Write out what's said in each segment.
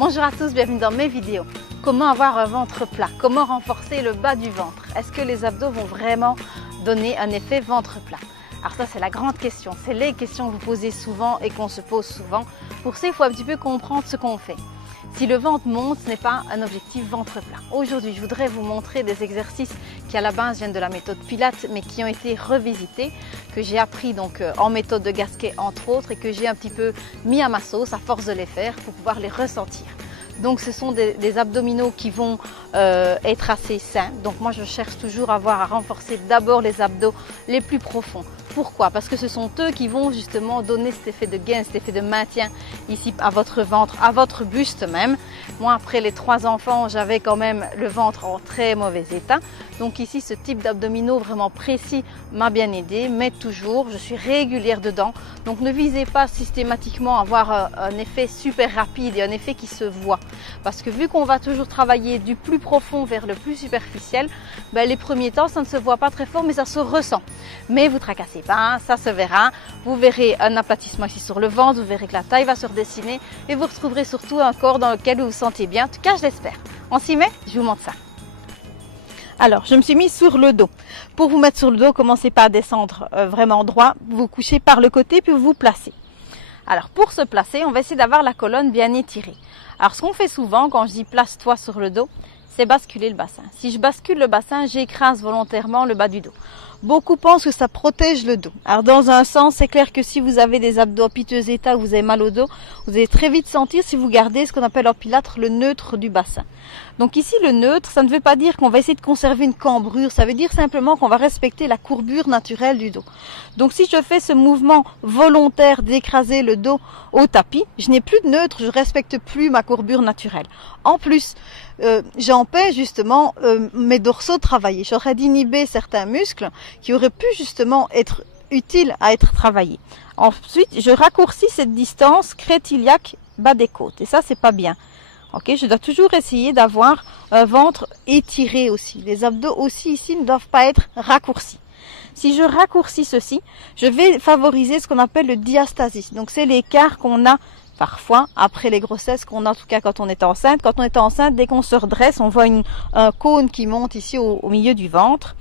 Bonjour à tous, bienvenue dans mes vidéos. Comment avoir un ventre plat? Comment renforcer le bas du ventre? Est-ce que les abdos vont vraiment donner un effet ventre plat? Alors ça, c'est la grande question. C'est les questions que vous posez souvent et qu'on se pose souvent. Pour ça, il faut un petit peu comprendre ce qu'on fait. Si le ventre monte, ce n'est pas un objectif ventre plat. Aujourd'hui, je voudrais vous montrer des exercices qui à la base viennent de la méthode Pilates, mais qui ont été revisités, que j'ai appris donc en méthode de Gasquet entre autres, et que j'ai un petit peu mis à ma sauce à force de les faire pour pouvoir les ressentir. Donc ce sont des abdominaux qui vont être assez sains. Donc moi je cherche toujours à renforcer d'abord les abdos les plus profonds. Pourquoi? Parce que ce sont eux qui vont justement donner cet effet de gain, cet effet de maintien ici à votre ventre, à votre buste même. Moi après les 3 enfants, j'avais quand même le ventre en très mauvais état. Donc ici ce type d'abdominaux vraiment précis m'a bien aidé, mais toujours je suis régulière dedans. Donc ne visez pas systématiquement à avoir un effet super rapide et un effet qui se voit. Parce que vu qu'on va toujours travailler du plus profond vers le plus superficiel, ben les premiers temps ça ne se voit pas très fort mais ça se ressent. Mais vous tracassez pas, ça se verra. Vous verrez un aplatissement ici sur le ventre, vous verrez que la taille va se redessiner et vous retrouverez surtout un corps dans lequel vous vous sentez bien. En tout cas je l'espère. On s'y met? Je vous montre ça. Alors, je me suis mise sur le dos. Pour vous mettre sur le dos, commencez pas à descendre vraiment droit. Vous vous couchez par le côté puis vous vous placez. Alors, pour se placer, on va essayer d'avoir la colonne bien étirée. Alors, ce qu'on fait souvent quand je dis place-toi sur le dos, c'est basculer le bassin. Si je bascule le bassin, j'écrase volontairement le bas du dos. Beaucoup pensent que ça protège le dos. Alors dans un sens, c'est clair que si vous avez des abdos en piteux état, vous avez mal au dos, vous allez très vite sentir si vous gardez ce qu'on appelle en pilates le neutre du bassin. Donc ici le neutre, ça ne veut pas dire qu'on va essayer de conserver une cambrure, ça veut dire simplement qu'on va respecter la courbure naturelle du dos. Donc si je fais ce mouvement volontaire d'écraser le dos au tapis, je n'ai plus de neutre, je respecte plus ma courbure naturelle. En plus, j'empêche justement mes dorsaux de travailler. J'aurais d'inhiber certains muscles qui auraient pu justement être utiles à être travaillés. Ensuite, je raccourcis cette distance crête-iliaque bas des côtes. Et ça, c'est pas bien. Ok, je dois toujours essayer d'avoir un ventre étiré aussi. Les abdos aussi ici ne doivent pas être raccourcis. Si je raccourcis ceci, je vais favoriser ce qu'on appelle le diastasis. Donc c'est l'écart qu'on a parfois après les grossesses, qu'on a en tout cas quand on est enceinte. Quand on est enceinte, dès qu'on se redresse, on voit un cône qui monte ici au milieu du ventre.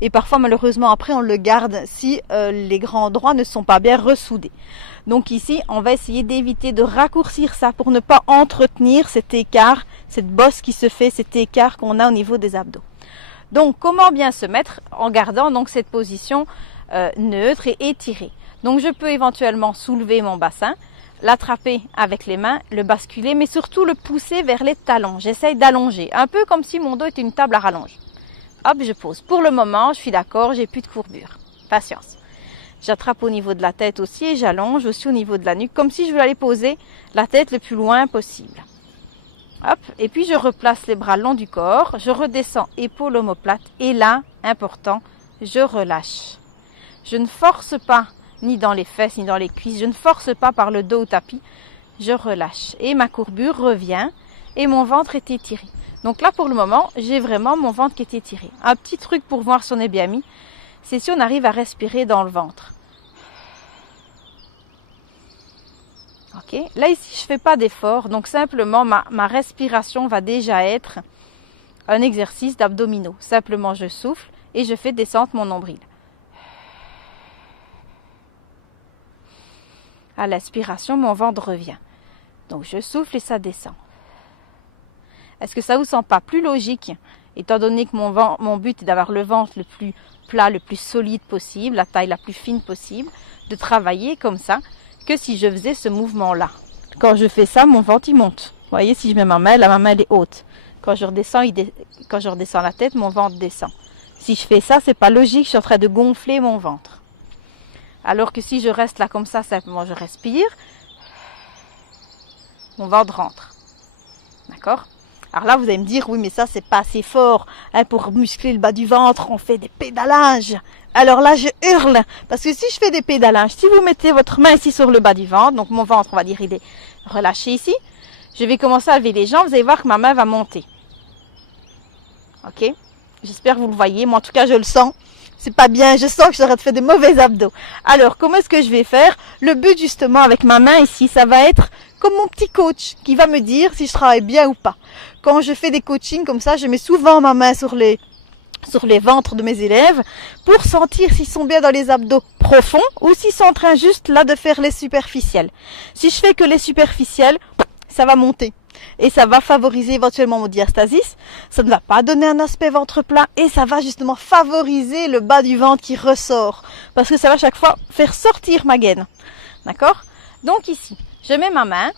Et parfois malheureusement après on le garde si les grands endroits ne sont pas bien ressoudés. Donc ici on va essayer d'éviter de raccourcir ça pour ne pas entretenir cet écart, cette bosse qui se fait, cet écart qu'on a au niveau des abdos. Donc comment bien se mettre en gardant donc cette position neutre et étirée. Donc je peux éventuellement soulever mon bassin, l'attraper avec les mains, le basculer, mais surtout le pousser vers les talons. J'essaye d'allonger, un peu comme si mon dos était une table à rallonge. Hop, je pose. Pour le moment, je suis d'accord, j'ai plus de courbure. Patience. J'attrape au niveau de la tête aussi et j'allonge aussi au niveau de la nuque, comme si je voulais aller poser la tête le plus loin possible. Hop, et puis je replace les bras le long du corps, je redescends épaule omoplate et là, important, je relâche. Je ne force pas, ni dans les fesses, ni dans les cuisses, je ne force pas par le dos au tapis, je relâche. Et ma courbure revient et mon ventre est étiré. Donc là, pour le moment, j'ai vraiment mon ventre qui est étiré. Un petit truc pour voir si on est bien mis, c'est si on arrive à respirer dans le ventre. Ok. Là, ici, je ne fais pas d'effort. Donc simplement, ma respiration va déjà être un exercice d'abdominaux. Simplement, je souffle et je fais descendre mon nombril. À l'expiration, mon ventre revient. Donc je souffle et ça descend. Est-ce que ça vous semble pas plus logique, étant donné que mon but est d'avoir le ventre le plus plat, le plus solide possible, la taille la plus fine possible, de travailler comme ça, que si je faisais ce mouvement-là. Quand je fais ça, mon ventre il monte. Vous voyez, si je mets ma main, la main elle est haute. Quand je redescends la tête, mon ventre descend. Si je fais ça, c'est pas logique, je suis en train de gonfler mon ventre. Alors que si je reste là comme ça, simplement je respire, mon ventre rentre. D'accord ? Alors là, vous allez me dire, oui, mais ça, c'est pas assez fort. Hein, pour muscler le bas du ventre, on fait des pédalages. Alors là, je hurle. Parce que si je fais des pédalages, si vous mettez votre main ici sur le bas du ventre, donc mon ventre, on va dire, il est relâché ici. Je vais commencer à lever les jambes. Vous allez voir que ma main va monter. Ok? J'espère que vous le voyez. Moi, en tout cas, je le sens. c'est pas bien, je sens que j'aurais fait des mauvais abdos. Alors, comment est-ce que je vais faire? Le but, justement, avec ma main ici, ça va être comme mon petit coach qui va me dire si je travaille bien ou pas. Quand je fais des coachings comme ça, je mets souvent ma main sur les ventres de mes élèves pour sentir s'ils sont bien dans les abdos profonds ou s'ils sont en train juste là de faire les superficiels. Si je fais que les superficiels, ça va monter et ça va favoriser éventuellement mon diastasis. Ça ne va pas donner un aspect ventre plat et ça va justement favoriser le bas du ventre qui ressort parce que ça va chaque fois faire sortir ma gaine. D'accord? Donc ici, je mets ma main.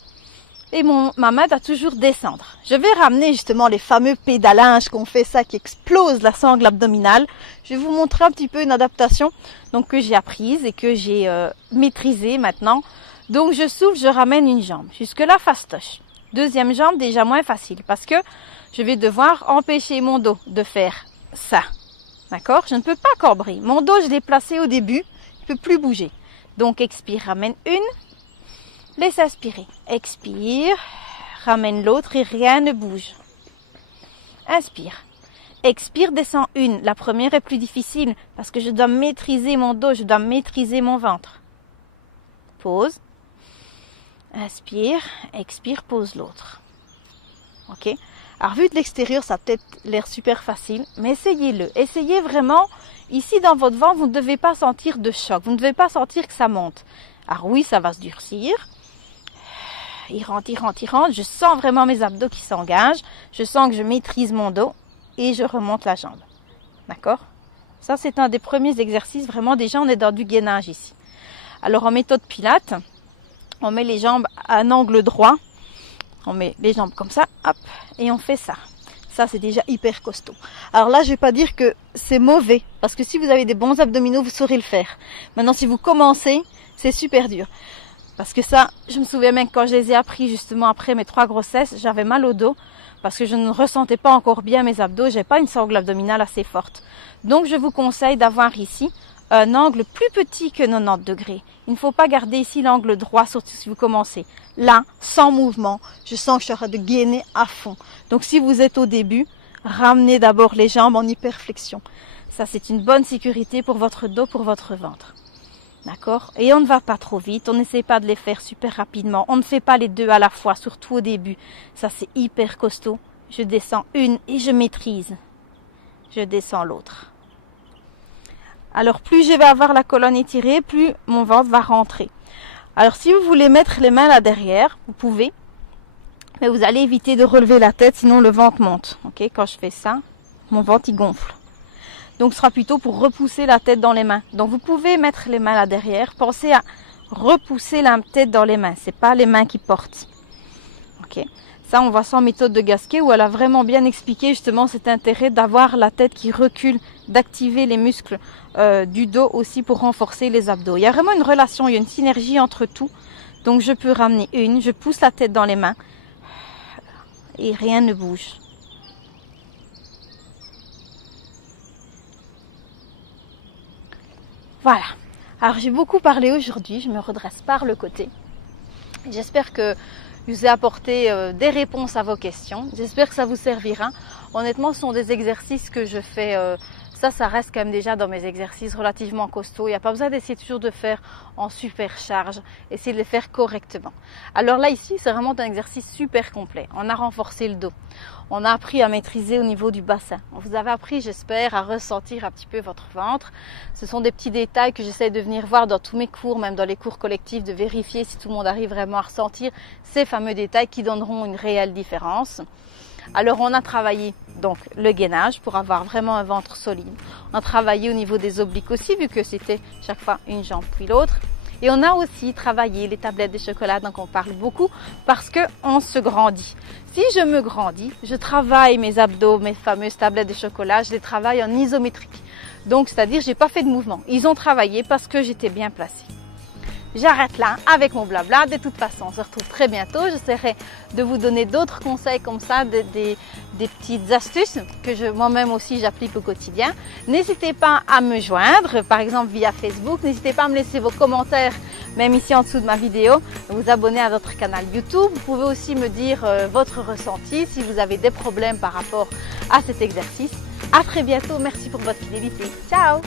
Et ma main doit toujours descendre. Je vais ramener justement les fameux pédalages qu'on fait ça, qui explose la sangle abdominale. Je vais vous montrer un petit peu une adaptation donc que j'ai apprise et que j'ai maîtrisée maintenant. Donc je souffle, je ramène une jambe. Jusque là, fastoche. Deuxième jambe, déjà moins facile parce que je vais devoir empêcher mon dos de faire ça. D'accord? Je ne peux pas cambrer. Mon dos, je l'ai placé au début. Il ne peut plus bouger. Donc expire, ramène une. Laisse aspirer. Expire. Ramène l'autre et rien ne bouge. Inspire. Expire, descends une. La première est plus difficile parce que je dois maîtriser mon dos, je dois maîtriser mon ventre. Pause. Inspire. Expire, pose l'autre. Ok? Alors vu de l'extérieur, ça a peut-être l'air super facile, mais essayez-le. Essayez vraiment. Ici, dans votre ventre, vous ne devez pas sentir de choc. Vous ne devez pas sentir que ça monte. Alors oui, ça va se durcir. Il rentre, il rentre, il rentre. Je sens vraiment mes abdos qui s'engagent. Je sens que je maîtrise mon dos et je remonte la jambe. D'accord? Ça, c'est un des premiers exercices. Vraiment, déjà, on est dans du gainage ici. Alors, en méthode Pilates, on met les jambes à un angle droit. On met les jambes comme ça, hop, et on fait ça. Ça, c'est déjà hyper costaud. Alors là, je ne vais pas dire que c'est mauvais, parce que si vous avez des bons abdominaux, vous saurez le faire. Maintenant, si vous commencez, c'est super dur. Parce que ça, je me souviens même quand je les ai appris justement après mes 3 grossesses, j'avais mal au dos parce que je ne ressentais pas encore bien mes abdos, je n'avais pas une sangle abdominale assez forte. Donc je vous conseille d'avoir ici un angle plus petit que 90 degrés. Il ne faut pas garder ici l'angle droit, surtout si vous commencez. Là, sans mouvement, je sens que je serai de gainer à fond. Donc si vous êtes au début, ramenez d'abord les jambes en hyperflexion. Ça, c'est une bonne sécurité pour votre dos, pour votre ventre. D'accord? Et on ne va pas trop vite, on n'essaie pas de les faire super rapidement. On ne fait pas les deux à la fois, surtout au début. Ça, c'est hyper costaud. Je descends une et je maîtrise. Je descends l'autre. Alors, plus je vais avoir la colonne étirée, plus mon ventre va rentrer. Alors, si vous voulez mettre les mains là derrière, vous pouvez. Mais vous allez éviter de relever la tête, sinon le ventre monte. Ok? Quand je fais ça, mon ventre, il gonfle. Donc, ce sera plutôt pour repousser la tête dans les mains. Donc, vous pouvez mettre les mains là derrière. Pensez à repousser la tête dans les mains. Ce n'est pas les mains qui portent. Ok. Ça, on voit ça en méthode de Gasquet où elle a vraiment bien expliqué justement cet intérêt d'avoir la tête qui recule, d'activer les muscles du dos aussi pour renforcer les abdos. Il y a vraiment une relation, il y a une synergie entre tout. Donc, je peux ramener une. Je pousse la tête dans les mains et rien ne bouge. Voilà, alors j'ai beaucoup parlé aujourd'hui, je me redresse par le côté. J'espère que je vous ai apporté des réponses à vos questions, j'espère que ça vous servira. Honnêtement, ce sont des exercices que je fais, ça reste quand même déjà dans mes exercices relativement costauds. Il n'y a pas besoin d'essayer toujours de faire en super charge, essayez de les faire correctement. Alors là, ici, c'est vraiment un exercice super complet. On a renforcé le dos. On a appris à maîtriser au niveau du bassin. Vous avez appris, j'espère, à ressentir un petit peu votre ventre. Ce sont des petits détails que j'essaie de venir voir dans tous mes cours, même dans les cours collectifs, de vérifier si tout le monde arrive vraiment à ressentir ces fameux détails qui donneront une réelle différence. Alors, on a travaillé donc le gainage pour avoir vraiment un ventre solide. On a travaillé au niveau des obliques aussi, vu que c'était chaque fois une jambe puis l'autre. Et on a aussi travaillé les tablettes de chocolat, donc on parle beaucoup parce qu'on se grandit. Si je me grandis, je travaille mes abdos, mes fameuses tablettes de chocolat, je les travaille en isométrique. Donc, c'est-à-dire, j'ai pas fait de mouvement. Ils ont travaillé parce que j'étais bien placée. J'arrête là avec mon blabla. De toute façon, on se retrouve très bientôt. J'essaierai de vous donner d'autres conseils comme ça, des petites astuces que moi-même aussi j'applique au quotidien. N'hésitez pas à me joindre, par exemple via Facebook. N'hésitez pas à me laisser vos commentaires même ici en dessous de ma vidéo, vous abonner à notre canal YouTube. Vous pouvez aussi me dire votre ressenti, si vous avez des problèmes par rapport à cet exercice. À très bientôt, merci pour votre fidélité. Ciao!